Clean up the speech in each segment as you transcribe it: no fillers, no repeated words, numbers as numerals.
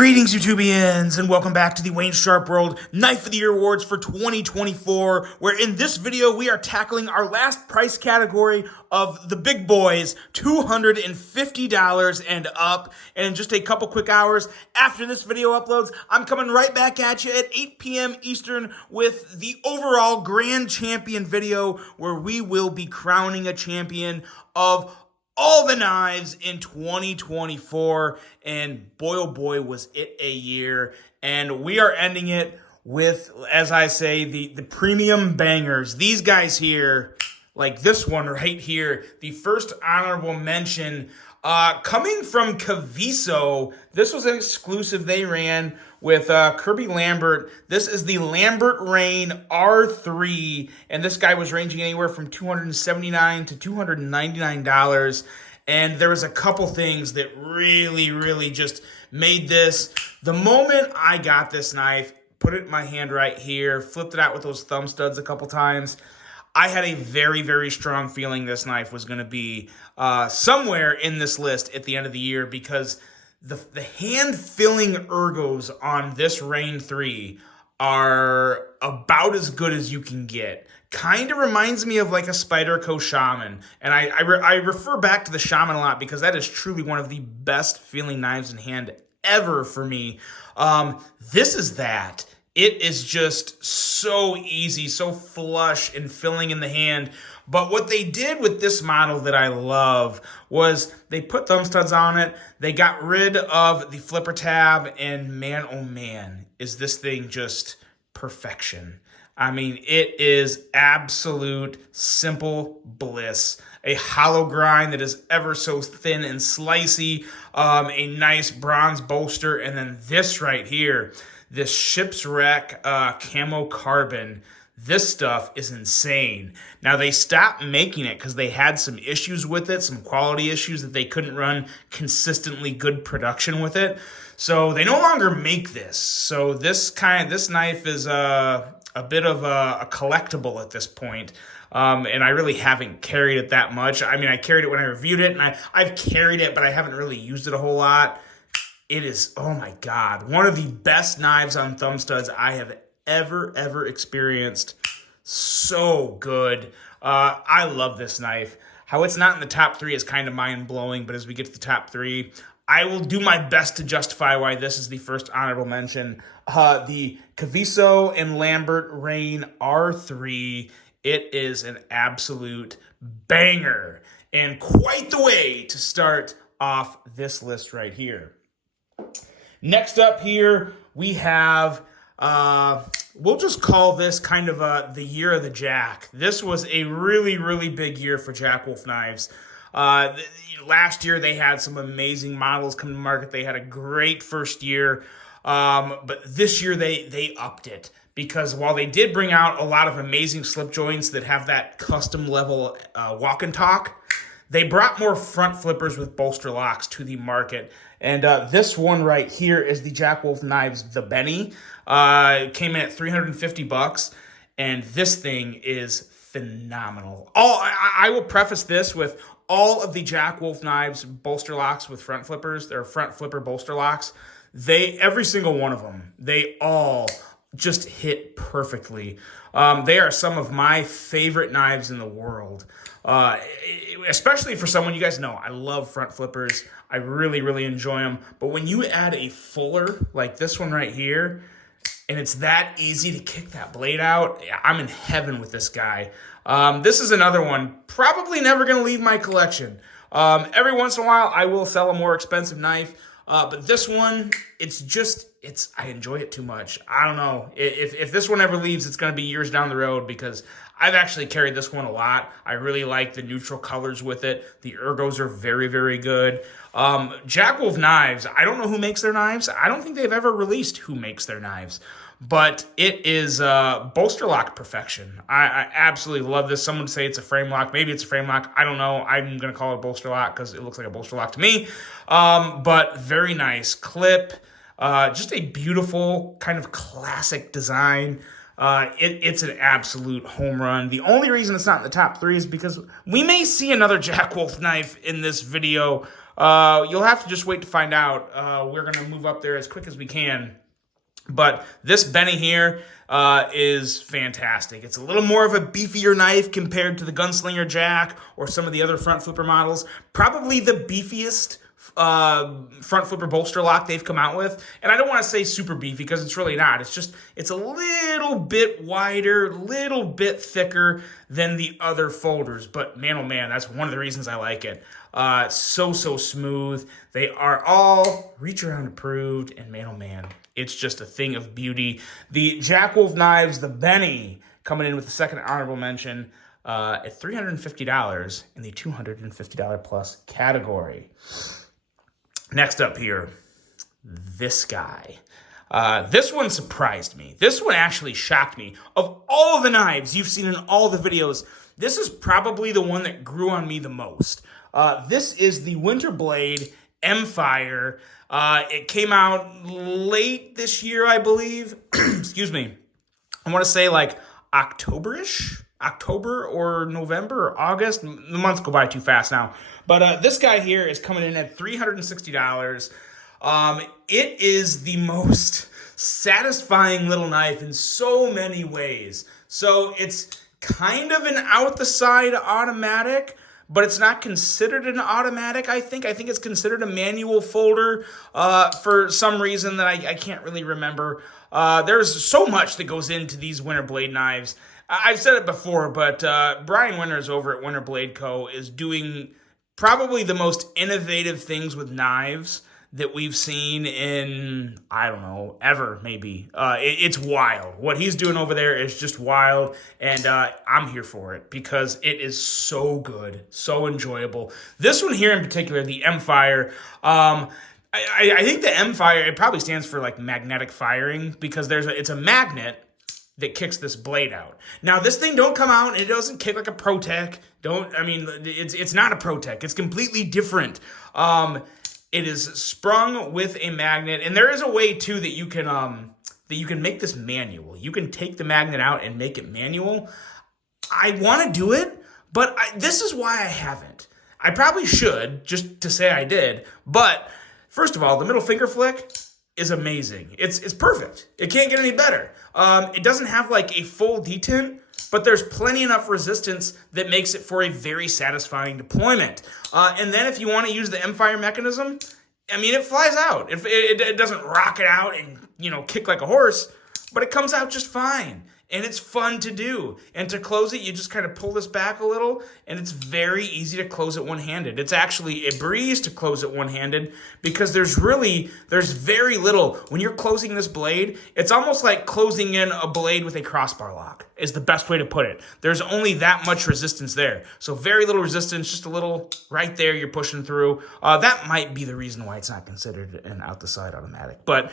Greetings, YouTubians, and welcome back to the Wayne Sharp World Knife of the Year Awards for 2024, where in this video we are tackling our last price category of the big boys, $250 and up. And in just a couple quick hours after this video uploads, I'm coming right back at you at 8 p.m. Eastern with the overall grand champion video, where we will be crowning a champion of all the knives in 2024, and boy oh boy was it a year. And we are ending it with, as I say, the premium bangers. These guys here, like this one right here, the first honorable mention, coming from Kaviso. This was an exclusive they ran with Kirby Lambert. This is the Lambert Raine R3, and this guy was ranging anywhere from $279 to $299. And there was a couple things that really just made this. The moment I got this knife, put it in my hand right here, flipped it out with those thumb studs a couple times, I had a very strong feeling this knife was going to be somewhere in this list at the end of the year, because the hand-filling ergos on this Raine 3 are about as good as you can get. Kind of reminds me of like a Spyderco Shaman. And I refer back to the Shaman a lot because that is truly one of the best feeling knives in hand ever for me. This is that. It is just so easy, so flush and filling in the hand. But what they did with this model that I love was they put thumb studs on it. They got rid of the flipper tab, and man, oh man, is this thing just perfection. I mean, it is absolute simple bliss. A hollow grind that is ever so thin and slicey, a nice bronze bolster, and then this right here, this Ship's Wreck camo carbon. This stuff is insane. Now, they stopped making it because they had some issues with it, some quality issues that they couldn't run consistently good production with it. So they no longer make this. So this knife is a bit of a collectible at this point. And I really haven't carried it that much. I mean, I carried it when I reviewed it, and I've carried it, but I haven't really used it a whole lot. It is, oh my God, one of the best knives on thumb studs I have ever experienced. So good. I love this knife. How it's not in the top 3 is kind of mind-blowing, but as we get to the top 3, I will do my best to justify why this is the first honorable mention. The Kaviso and Lambert Raine R3. It is an absolute banger, and quite the way to start off this list right here. Next up here, we have, we'll just call this kind of the year of the Jack. This was a really big year for Jack Wolf knives. Last year, they had some amazing models come to market. They had a great first year, but this year they upped it. Because while they did bring out a lot of amazing slip joints that have that custom level walk and talk, they brought more front flippers with bolster locks to the market. And this one right here is the Jack Wolf Knives, the Benny. It came in at $350, and this thing is phenomenal. I will preface this with all of the Jack Wolf Knives bolster locks with front flippers, their front flipper bolster locks, every single one of them, they all just hit perfectly. They are some of my favorite knives in the world. Especially for someone, you guys know, I love front flippers. I really enjoy them. But when you add a fuller like this one right here, and it's that easy to kick that blade out, I'm in heaven with this guy. This is another one, probably never going to leave my collection. Every once in a while, I will sell a more expensive knife. But this one, I enjoy it too much. I don't know. If this one ever leaves, it's going to be years down the road, because I've actually carried this one a lot. I really like the neutral colors with it. The ergos are very good. Jack Wolf Knives, I don't know who makes their knives. I don't think they've ever released who makes their knives. But it is bolster lock perfection. I absolutely love this. Someone would say it's a frame lock. Maybe it's a frame lock. I don't know. I'm going to call it a bolster lock because it looks like a bolster lock to me. But very nice clip. Just a beautiful kind of classic design. It's an absolute home run. The only reason it's not in the top 3 is because we may see another Jack Wolf knife in this video You'll have to just wait to find out. We're going to move up there as quick as we can. But this Benny here is fantastic. It's a little more of a beefier knife compared to the Gunslinger Jack or some of the other front flipper models. Probably the beefiest front flipper bolster lock they've come out with. And I don't want to say super beefy because it's really not. It's a little bit wider, little bit thicker than the other folders. But man, oh man, that's one of the reasons I like it. So smooth. They are all reach around approved, and man, oh man, it's just a thing of beauty. The Jack Wolf knives, the Benny, coming in with the second honorable mention at $350 in the $250 plus category. Next up here, this guy. This one surprised me. This one actually shocked me. Of all the knives you've seen in all the videos, this is probably the one that grew on me the most. This is the Winterblade M-Fire. It came out late this year, I believe. Excuse me. I want to say like October-ish? October or November or August. The months go by too fast now. But this guy here is coming in at $360. It is the most satisfying little knife in so many ways. So it's kind of an out-the-side automatic, but it's not considered an automatic, I think. I think it's considered a manual folder for some reason that I can't really remember. There's so much that goes into these Winterblade knives. I've said it before, but Brian Winters over at Winterblade Co. is doing probably the most innovative things with knives that we've seen in, I don't know, ever, maybe. It's wild. What he's doing over there is just wild, and I'm here for it because it is so good, so enjoyable. This one here in particular, the M-Fire, I think the M-Fire, it probably stands for like magnetic firing because it's a magnet that kicks this blade out. Now, this thing don't come out and it doesn't kick like a ProTech. It's not a ProTech. It's completely different. It is sprung with a magnet, and there is a way too that you can make this manual. You can take the magnet out and make it manual. I want to do it, but this is why I haven't. I probably should, just to say I did, but first of all, the middle finger flick is amazing. It's perfect. It can't get any better. It doesn't have like a full detent, but there's plenty enough resistance that makes it for a very satisfying deployment. And then if you want to use the M-Fire mechanism, I mean, it flies out. It doesn't rocket out and, kick like a horse, but it comes out just fine. And it's fun to do. And to close it, you just kind of pull this back a little, and it's very easy to close it one-handed. It's actually a breeze to close it one-handed because there's very little. When you're closing this blade, it's almost like closing in a blade with a crossbar lock is the best way to put it. There's only that much resistance there. So very little resistance, just a little right there you're pushing through. That might be the reason why it's not considered an out-the-side automatic. But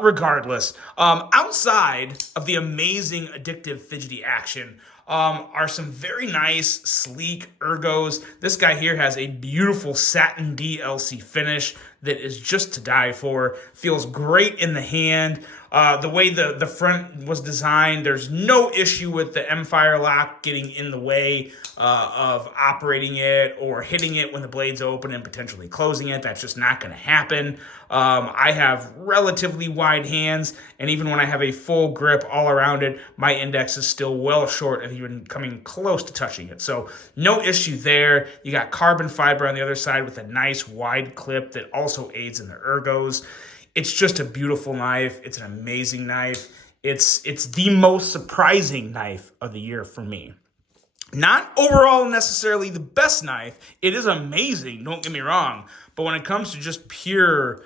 regardless, outside of the amazing addictive fidgety action are some very nice sleek ergos. This guy here has a beautiful satin DLC finish that is just to die for. Feels great in the hand. The way the front was designed, there's no issue with the M-Fire lock getting in the way of operating it or hitting it when the blade's open and potentially closing it. That's just not going to happen. I have relatively wide hands, and even when I have a full grip all around it, my index is still well short of even coming close to touching it. So no issue there. You got carbon fiber on the other side with a nice wide clip that also aids in the ergos. It's just a beautiful knife. It's an amazing knife. It's the most surprising knife of the year for me. Not overall necessarily the best knife. It is amazing, don't get me wrong. But when it comes to just pure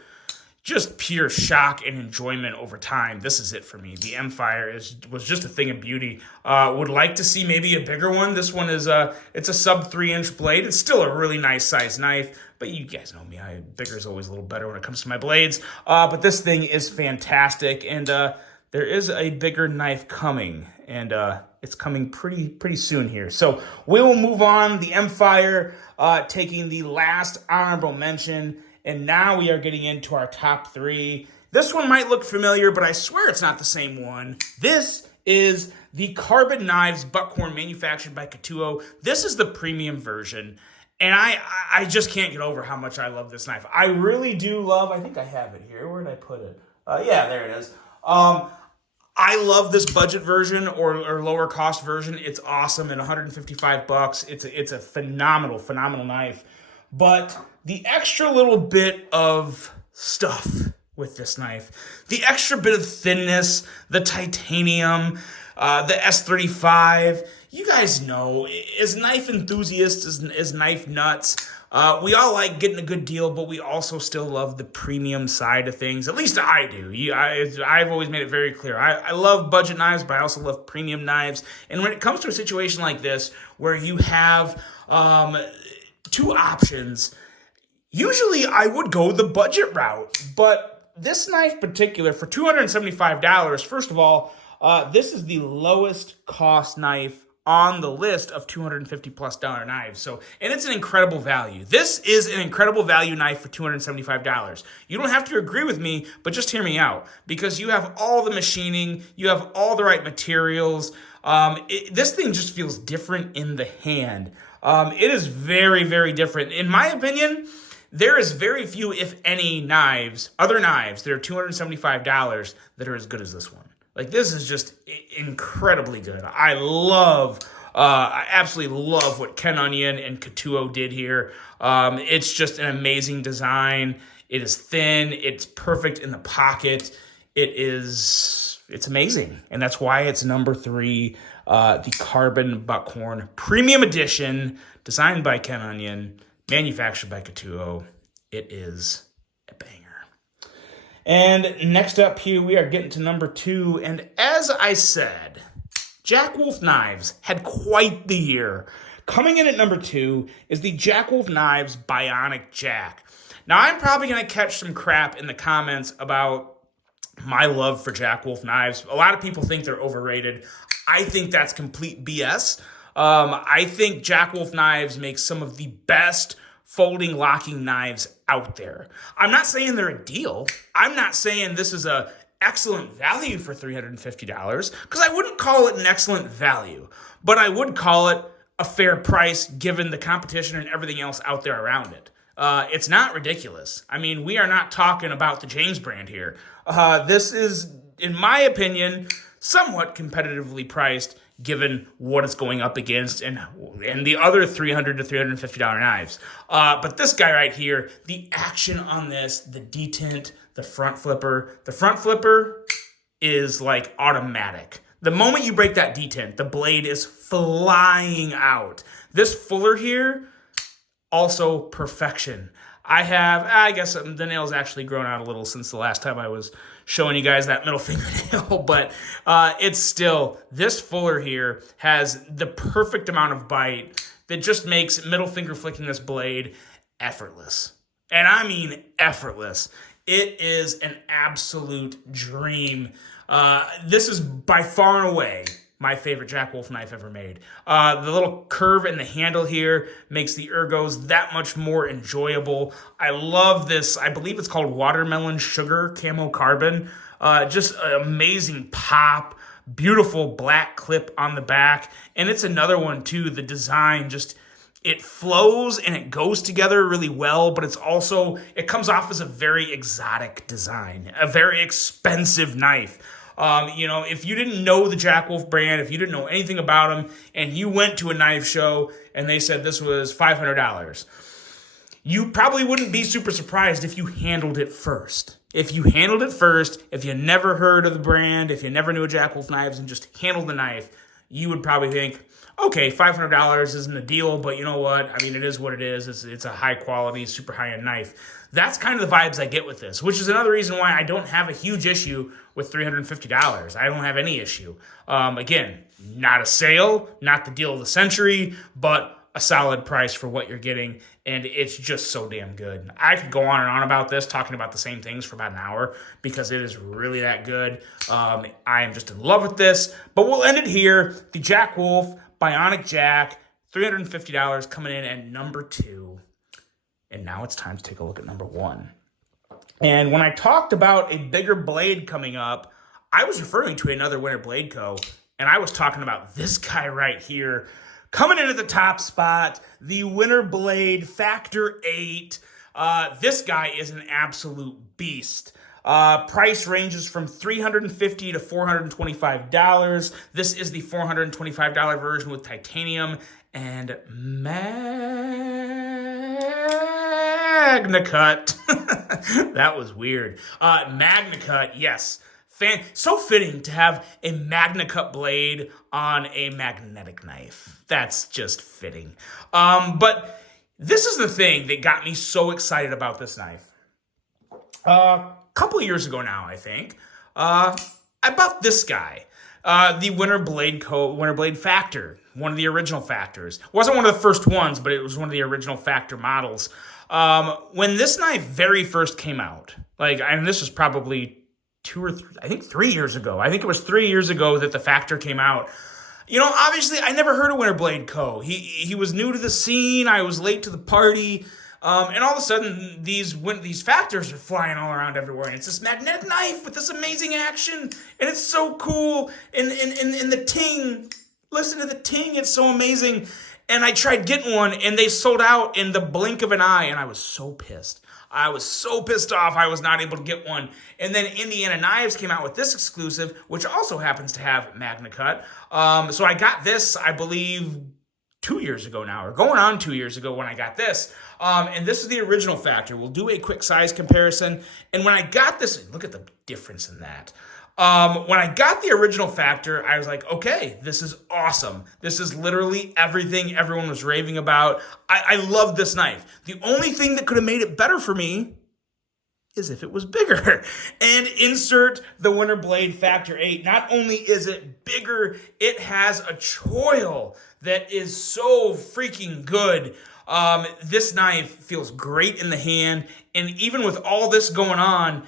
shock and enjoyment over time, this is it for me. The M-Fire was just a thing of beauty. Would like to see maybe a bigger one. This one is it's a sub 3-inch blade. It's still a really nice size knife, but you guys know me. Bigger is always a little better when it comes to my blades. But this thing is fantastic, and there is a bigger knife coming, and it's coming pretty soon here. So we will move on. The M-Fire taking the last honorable mention. And now we are getting into our top three. This one might look familiar, but I swear it's not the same one. This is the Carbon Knives Buttorn manufactured by Kaviso. This is the premium version. And I just can't get over how much I love this knife. I really do love, I think I have it here. Where did I put it? Yeah, there it is. I love this budget version or lower cost version. It's awesome at 155 bucks. It's a phenomenal knife. But the extra little bit of stuff with this knife, the extra bit of thinness, the titanium, the S35, you guys know, as knife enthusiasts, as knife nuts, we all like getting a good deal, but we also still love the premium side of things. At least I do. I've always made it very clear. I love budget knives, but I also love premium knives. And when it comes to a situation like this, where you have two options, usually I would go the budget route. But this knife particular, for $275, first of all, this is the lowest cost knife on the list of $250+ knives. So, and it's an incredible value. This is an incredible value knife for $275. You don't have to agree with me, but just hear me out, because you have all the machining, you have all the right materials. This thing just feels different in the hand. It is very different. In my opinion, there is very few, if any, other knives that are $275 that are as good as this one. Like, this is just incredibly good. I absolutely love what Ken Onion and Kaviso did here. It's just an amazing design. It is thin. It's perfect in the pocket. It's amazing. And that's why it's number 3, the Carbon Buckhorn Premium Edition, designed by Ken Onion, manufactured by Kaviso. It is a banger. And next up here, we are getting to number 2. And as I said, Jack Wolf Knives had quite the year. Coming in at number 2 is the Jack Wolf Knives Bionic Jack. Now, I'm probably going to catch some crap in the comments about my love for Jack Wolf Knives. A lot of people think they're overrated. I think that's complete BS. I think Jack Wolf Knives makes some of the best folding locking knives out there. I'm not saying they're a deal. I'm not saying this is a excellent value for $350, because I wouldn't call it an excellent value, but I would call it a fair price given the competition and everything else out there around it. It's not ridiculous. I mean, we are not talking about the James brand here. This is, in my opinion, somewhat competitively priced given what it's going up against and the other $300 to $350 knives. But this guy right here, the action on this, the detent, the front flipper is like automatic. The moment you break that detent, the blade is flying out. This fuller here, also perfection. I guess the nail's actually grown out a little since the last time I was showing you guys that middle fingernail, but it's still, this fuller here has the perfect amount of bite that just makes middle finger flicking this blade effortless. And I mean effortless. It is an absolute dream. This is by far and away my favorite Jack Wolf knife ever made. The little curve in the handle here makes the ergos that much more enjoyable. I love this. I believe it's called Watermelon Sugar Camo Carbon. Just an amazing pop. Beautiful black clip on the back. And it's another one too. The design just, it flows and it goes together really well, but it's also, it comes off as a very exotic design, a very expensive knife. If you didn't know the Jack Wolf brand, if you didn't know anything about them, and you went to a knife show and they said this was $500, you probably wouldn't be super surprised if you handled it first. If you never heard of the brand, if you never knew a Jack Wolf Knives and just handled the knife, you would probably think, okay, $500 isn't a deal, but you know what? I mean, it is what it is. It's a high quality, super high-end knife. That's kind of the vibes I get with this, which is another reason why I don't have a huge issue with $350. I don't have any issue. Again, not a sale, not the deal of the century, but a solid price for what you're getting, and it's just so damn good. I could go on and on about this, talking about the same things for about an hour, because it is really that good. I am just in love with this, but we'll end it here. The Jack Wolf Bionic Jack, $350 coming in at number 2. And now it's time to take a look at number 1. And when I talked about a bigger blade coming up, I was referring to another Winter Blade Co. And I was talking about this guy right here. Coming in at the top spot, the Winter Blade Factor 8. This guy is an absolute beast. Price ranges from $350 to $425. This is the $425 version with titanium and Magna Cut. That was weird. Magna Cut, yes. So fitting to have a Magna Cut blade on a magnetic knife. That's just fitting. But this is the thing that got me so excited about this knife. Couple of years ago now, I think, I bought this guy, the Winter Blade Factor, one of the original Factors. Wasn't one of the first ones, but it was one of the original Factor models. When this knife very first came out, and this was probably 3 years ago. I think it was 3 years ago that the Factor came out. You know, obviously, I never heard of Winter Blade Co. He was new to the scene. I was late to the party. And all of a sudden, these Factors are flying all around everywhere. And it's this magnetic knife with this amazing action. And it's so cool. And the ting, listen to the ting. It's so amazing. And I tried getting one, and they sold out in the blink of an eye. And I was so pissed. I was so pissed off I was not able to get one. And then Indiana Knives came out with this exclusive, which also happens to have Magna Cut. So I got this, I believe, 2 years ago now, or going on 2 years ago when I got this. And this is the original Factor. We'll do a quick size comparison. And when I got this, look at the difference in that. When I got the original Factor, I was like, okay, this is awesome. This is literally everything everyone was raving about. I love this knife. The only thing that could have made it better for me is if it was bigger. And insert the Winter Blade Factor 8. Not only is it bigger, it has a choil that is so freaking good. This knife feels great in the hand. And even with all this going on,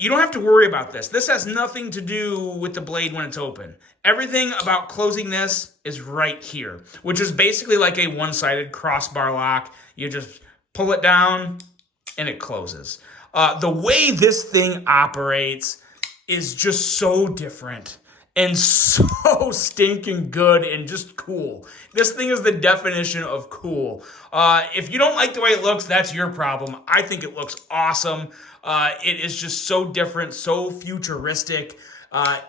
you don't have to worry about this. This has nothing to do with the blade when it's open. Everything about closing this is right here, which is basically like a one-sided crossbar lock. You just pull it down and it closes. The way this thing operates is just so different and so stinking good and just cool. This thing is the definition of cool. If you don't like the way it looks, that's your problem. I think it looks awesome. It is just so different, so futuristic.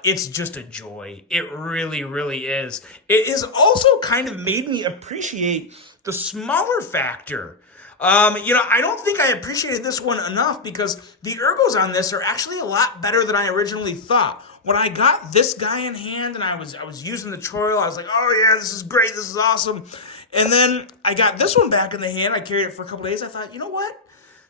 It's just a joy. It really, really is. It has also kind of made me appreciate the smaller Factor. I don't think I appreciated this one enough because the ergos on this are actually a lot better than I originally thought. When I got this guy in hand and I was using the choil, I was like, oh yeah, this is great, this is awesome. And then I got this one back in the hand. I carried it for a couple days. I thought, you know what?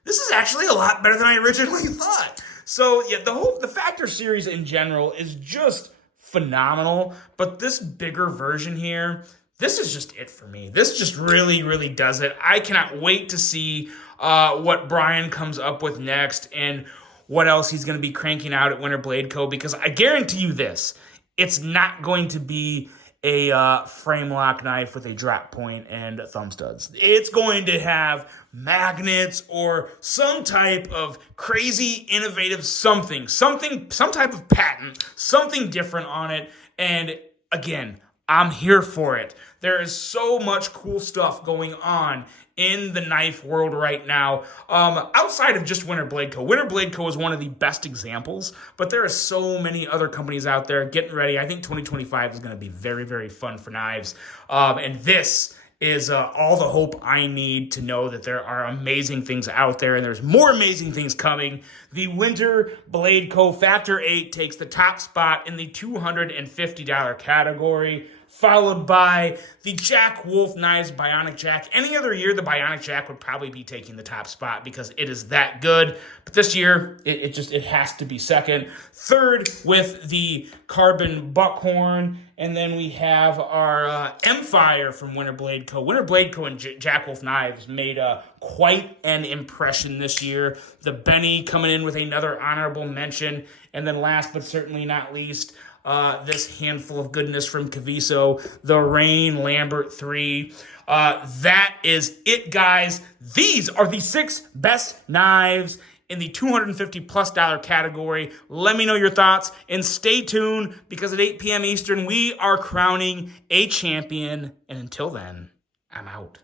This is actually a lot better than I originally thought. So yeah, the Factor series in general is just phenomenal. But this bigger version here, this is just it for me. This just really, really does it. I cannot wait to see what Brian comes up with next and what else he's going to be cranking out at Winter Blade Co. Because I guarantee you this, it's not going to be a frame lock knife with a drop point and thumb studs. It's going to have magnets or some type of crazy, innovative some type of patent, something different on it. And again, I'm here for it. There is so much cool stuff going on in the knife world right now. Outside of just Winter Blade Co. Winter Blade Co. is one of the best examples, but there are so many other companies out there getting ready. I think 2025 is going to be very, very fun for knives. And this is all the hope I need to know that there are amazing things out there, and there's more amazing things coming. The Winter Blade Co. Factor 8 takes the top spot in the $250 category, followed by the Jack Wolf Knives Bionic Jack. Any other year, the Bionic Jack would probably be taking the top spot because it is that good. But this year, it has to be second. Third with the Carbon Buckhorn. And then we have our M-Fire from Winter Blade Co. Winter Blade Co. and Jack Wolf Knives made quite an impression this year. The Benny coming in with another honorable mention. And then last but certainly not least, this handful of goodness from Kaviso, the Raine Lambert 3. That is it, guys. These are the 6 best knives in the $250+ category. Let me know your thoughts and stay tuned because at 8 p.m. Eastern, we are crowning a champion. And until then, I'm out.